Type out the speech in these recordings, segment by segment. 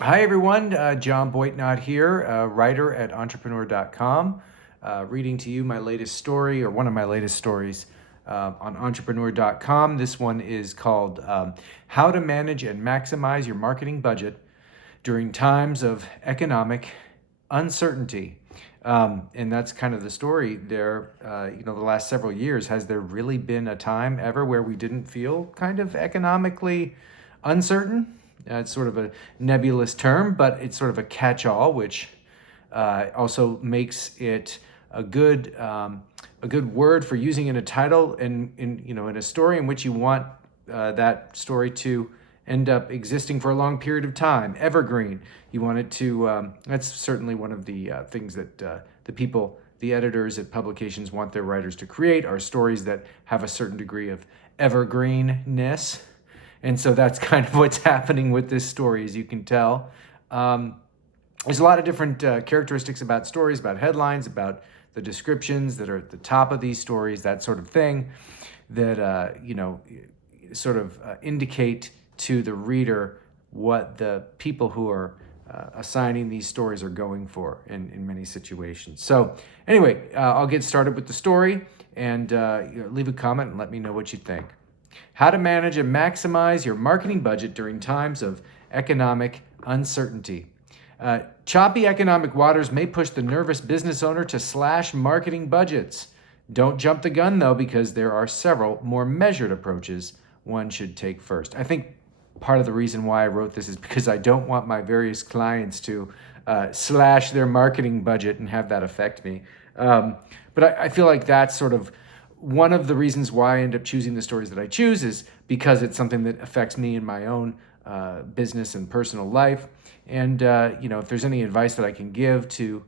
Hi, everyone. John Boitnott here, writer at entrepreneur.com, reading to you my latest story, or one of my latest stories on entrepreneur.com. This one is called How to Manage and Maximize Your Marketing Budget During Times of Economic Uncertainty. And that's kind of the story there. The last several years, has there really been a time ever where we didn't feel kind of economically uncertain? It's sort of a nebulous term, but it's sort of a catch-all, which also makes it a good word for using in a title and in a story in which you want that story to end up existing for a long period of time. Evergreen. You want it to. That's certainly one of the things that the editors at publications want their writers to create, are stories that have a certain degree of evergreenness. And so that's kind of what's happening with this story, as you can tell. There's a lot of different characteristics about stories, about headlines, about the descriptions that are at the top of these stories, that sort of thing, that indicate to the reader what the people who are assigning these stories are going for in many situations. So anyway, I'll get started with the story and leave a comment and let me know what you think. How to manage and maximize your marketing budget during times of economic uncertainty. Choppy economic waters may push the nervous business owner to slash marketing budgets. Don't jump the gun, though, because there are several more measured approaches one should take first. I think part of the reason why I wrote this is because I don't want my various clients to slash their marketing budget and have that affect me. But I feel like that's sort of one of the reasons why I end up choosing the stories that I choose, is because it's something that affects me in my own business and personal life. And if there's any advice that I can give to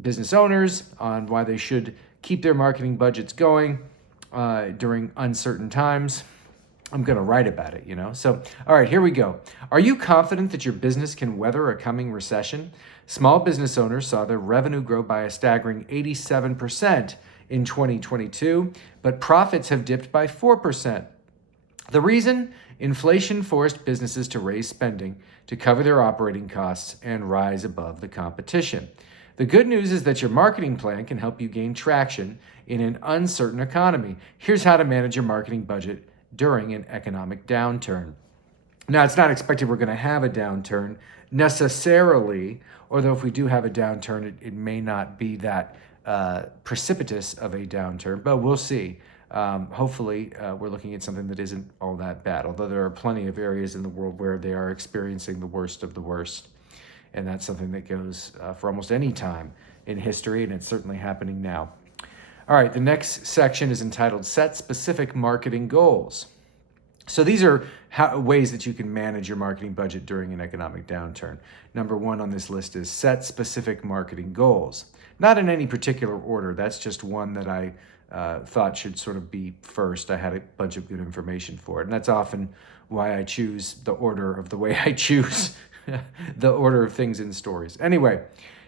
business owners on why they should keep their marketing budgets going during uncertain times, I'm going to write about it, So, all right, here we go. Are you confident that your business can weather a coming recession? Small business owners saw their revenue grow by a staggering 87% in 2022, but profits have dipped by 4%. The reason? Inflation forced businesses to raise spending to cover their operating costs and rise above the competition. The good news is that your marketing plan can help you gain traction in an uncertain economy. Here's how to manage your marketing budget during an economic downturn. Now, it's not expected we're going to have a downturn necessarily, although if we do have a downturn, it may not be that precipitous of a downturn, but we'll see. Hopefully, we're looking at something that isn't all that bad, although there are plenty of areas in the world where they are experiencing the worst of the worst. And that's something that goes for almost any time in history, and it's certainly happening now. All right, the next section is entitled Set Specific Marketing Goals. So these are ways that you can manage your marketing budget during an economic downturn. Number one on this list is set specific marketing goals. Not in any particular order. That's just one that I thought should sort of be first. I had a bunch of good information for it. And that's often why I choose the order of the way I choose the order of things in stories. Anyway,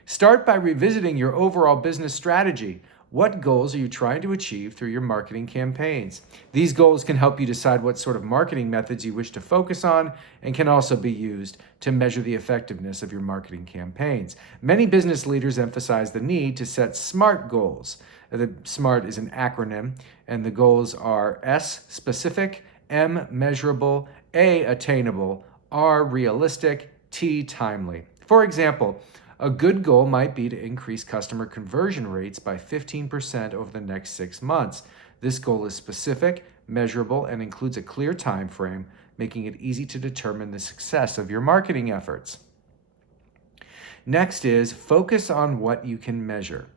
start by revisiting your overall business strategy. What goals are you trying to achieve through your marketing campaigns? These goals can help you decide what sort of marketing methods you wish to focus on, and can also be used to measure the effectiveness of your marketing campaigns. Many business leaders emphasize the need to set SMART goals. The SMART is an acronym, and the goals are S, specific, M, measurable, A, attainable, R, realistic, T, timely. For example, a good goal might be to increase customer conversion rates by 15% over the next 6 months. This goal is specific, measurable, and includes a clear time frame, making it easy to determine the success of your marketing efforts. Next is focus on what you can measure.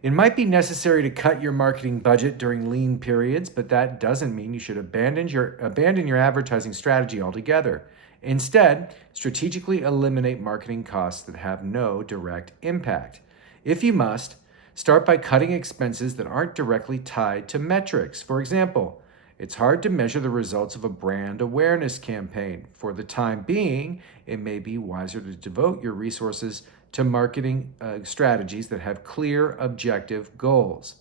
It might be necessary to cut your marketing budget during lean periods, but that doesn't mean you should abandon your advertising strategy altogether. Instead, strategically eliminate marketing costs that have no direct impact. If you must, start by cutting expenses that aren't directly tied to metrics. For example, it's hard to measure the results of a brand awareness campaign. For the time being, it may be wiser to devote your resources to marketing strategies that have clear, objective goals.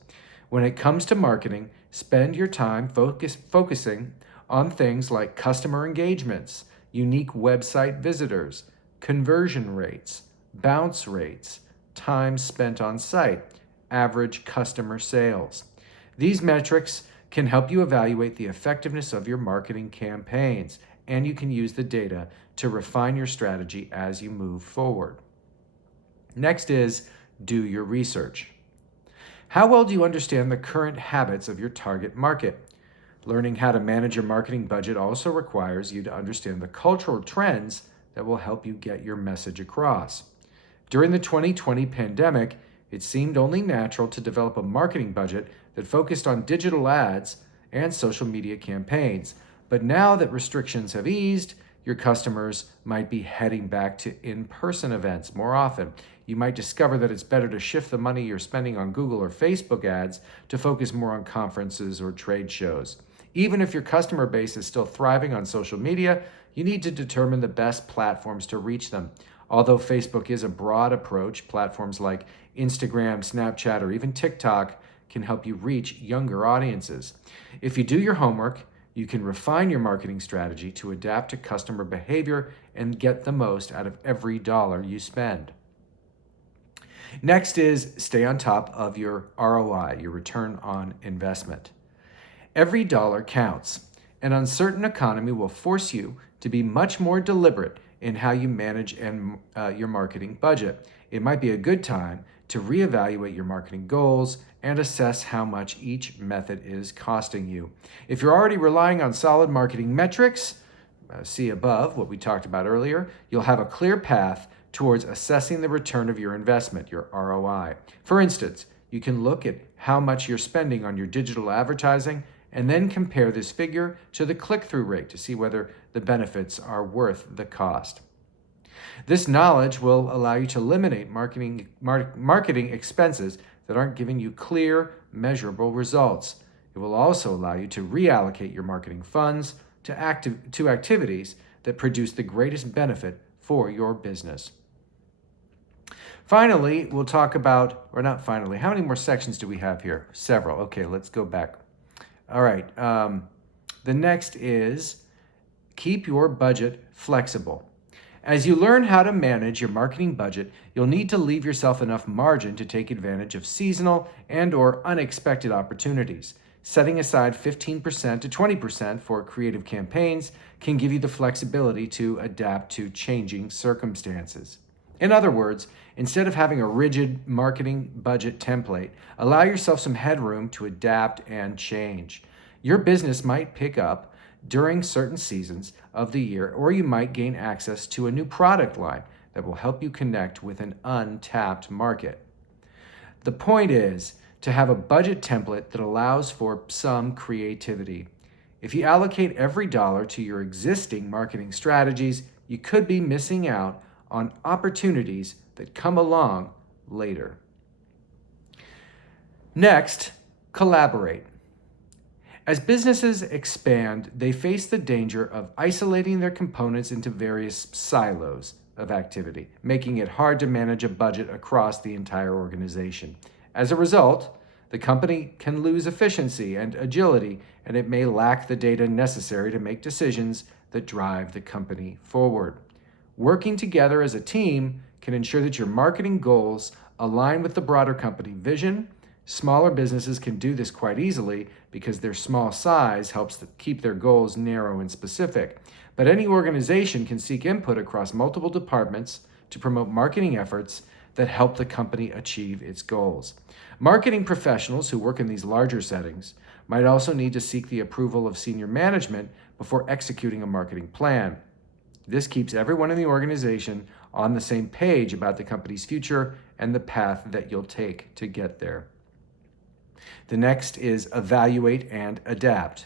When it comes to marketing, spend your time focusing on things like customer engagements, unique website visitors, conversion rates, bounce rates, time spent on site, average customer sales. These metrics can help you evaluate the effectiveness of your marketing campaigns, and you can use the data to refine your strategy as you move forward. Next is do your research. How well do you understand the current habits of your target market? Learning how to manage your marketing budget also requires you to understand the cultural trends that will help you get your message across. During the 2020 pandemic, it seemed only natural to develop a marketing budget that focused on digital ads and social media campaigns. But now that restrictions have eased, your customers might be heading back to in-person events more often. You might discover that it's better to shift the money you're spending on Google or Facebook ads to focus more on conferences or trade shows. Even if your customer base is still thriving on social media, you need to determine the best platforms to reach them. Although Facebook is a broad approach, platforms like Instagram, Snapchat, or even TikTok can help you reach younger audiences. If you do your homework, you can refine your marketing strategy to adapt to customer behavior and get the most out of every dollar you spend. Next is stay on top of your ROI, your return on investment. Every dollar counts. An uncertain economy will force you to be much more deliberate in how you manage your marketing budget. It might be a good time to reevaluate your marketing goals and assess how much each method is costing you. If you're already relying on solid marketing metrics, see above what we talked about earlier, you'll have a clear path towards assessing the return of your investment, your ROI. For instance, you can look at how much you're spending on your digital advertising and then compare this figure to the click-through rate to see whether the benefits are worth the cost. This knowledge will allow you to eliminate marketing expenses that aren't giving you clear, measurable results. It will also allow you to reallocate your marketing funds to activities that produce the greatest benefit for your business. Finally, we'll talk about, or not finally, how many more sections do we have here? Several. Okay, let's go back. All right. The next is keep your budget flexible. As you learn how to manage your marketing budget, you'll need to leave yourself enough margin to take advantage of seasonal and/or unexpected opportunities. Setting aside 15% to 20% for creative campaigns can give you the flexibility to adapt to changing circumstances. In other words, instead of having a rigid marketing budget template, allow yourself some headroom to adapt and change. Your business might pick up during certain seasons of the year, or you might gain access to a new product line that will help you connect with an untapped market. The point is to have a budget template that allows for some creativity. If you allocate every dollar to your existing marketing strategies, you could be missing out on opportunities that come along later. Next, collaborate. As businesses expand, they face the danger of isolating their components into various silos of activity, making it hard to manage a budget across the entire organization. As a result, the company can lose efficiency and agility, and it may lack the data necessary to make decisions that drive the company forward. Working together as a team can ensure that your marketing goals align with the broader company vision. Smaller businesses can do this quite easily because their small size helps keep their goals narrow and specific. But any organization can seek input across multiple departments to promote marketing efforts that help the company achieve its goals. Marketing professionals who work in these larger settings might also need to seek the approval of senior management before executing a marketing plan. This keeps everyone in the organization on the same page about the company's future and the path that you'll take to get there. The next is evaluate and adapt.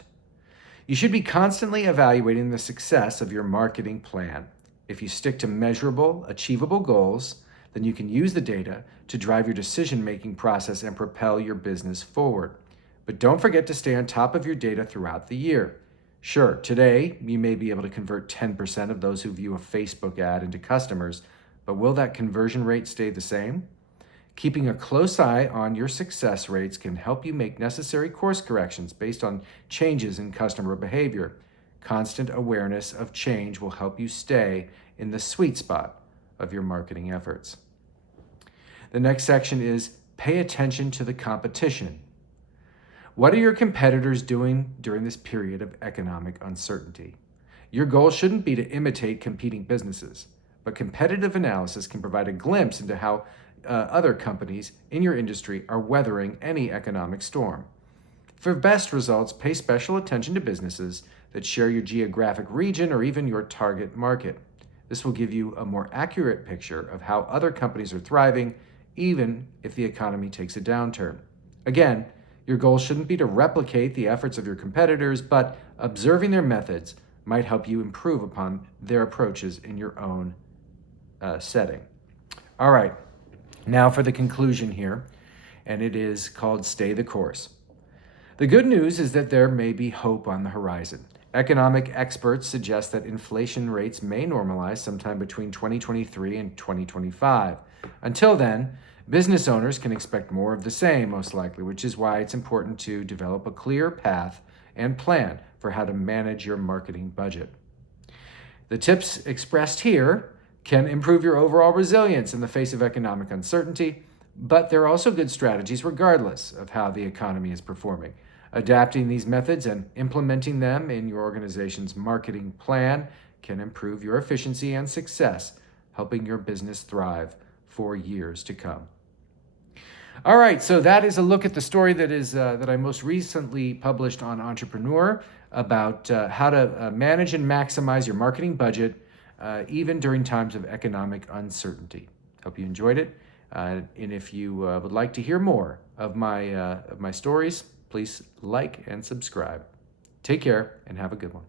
You should be constantly evaluating the success of your marketing plan. If you stick to measurable, achievable goals, then you can use the data to drive your decision-making process and propel your business forward. But don't forget to stay on top of your data throughout the year. Sure, today you may be able to convert 10% of those who view a Facebook ad into customers, but will that conversion rate stay the same? Keeping a close eye on your success rates can help you make necessary course corrections based on changes in customer behavior. Constant awareness of change will help you stay in the sweet spot of your marketing efforts. The next section is pay attention to the competition. What are your competitors doing during this period of economic uncertainty? Your goal shouldn't be to imitate competing businesses, but competitive analysis can provide a glimpse into how other companies in your industry are weathering any economic storm. For best results, pay special attention to businesses that share your geographic region or even your target market. This will give you a more accurate picture of how other companies are thriving, even if the economy takes a downturn. Again, your goal shouldn't be to replicate the efforts of your competitors, but observing their methods might help you improve upon their approaches in your own setting. All right, now for the conclusion here, and it is called Stay the Course. The good news is that there may be hope on the horizon. Economic experts suggest that inflation rates may normalize sometime between 2023 and 2025. Until then, business owners can expect more of the same, most likely, which is why it's important to develop a clear path and plan for how to manage your marketing budget. The tips expressed here can improve your overall resilience in the face of economic uncertainty, but they're also good strategies regardless of how the economy is performing. Adapting these methods and implementing them in your organization's marketing plan can improve your efficiency and success, helping your business thrive for years to come. All right, so that is a look at the story that I most recently published on Entrepreneur about how to manage and maximize your marketing budget even during times of economic uncertainty. Hope you enjoyed it, and if you would like to hear more of my stories, please like and subscribe. Take care and have a good one.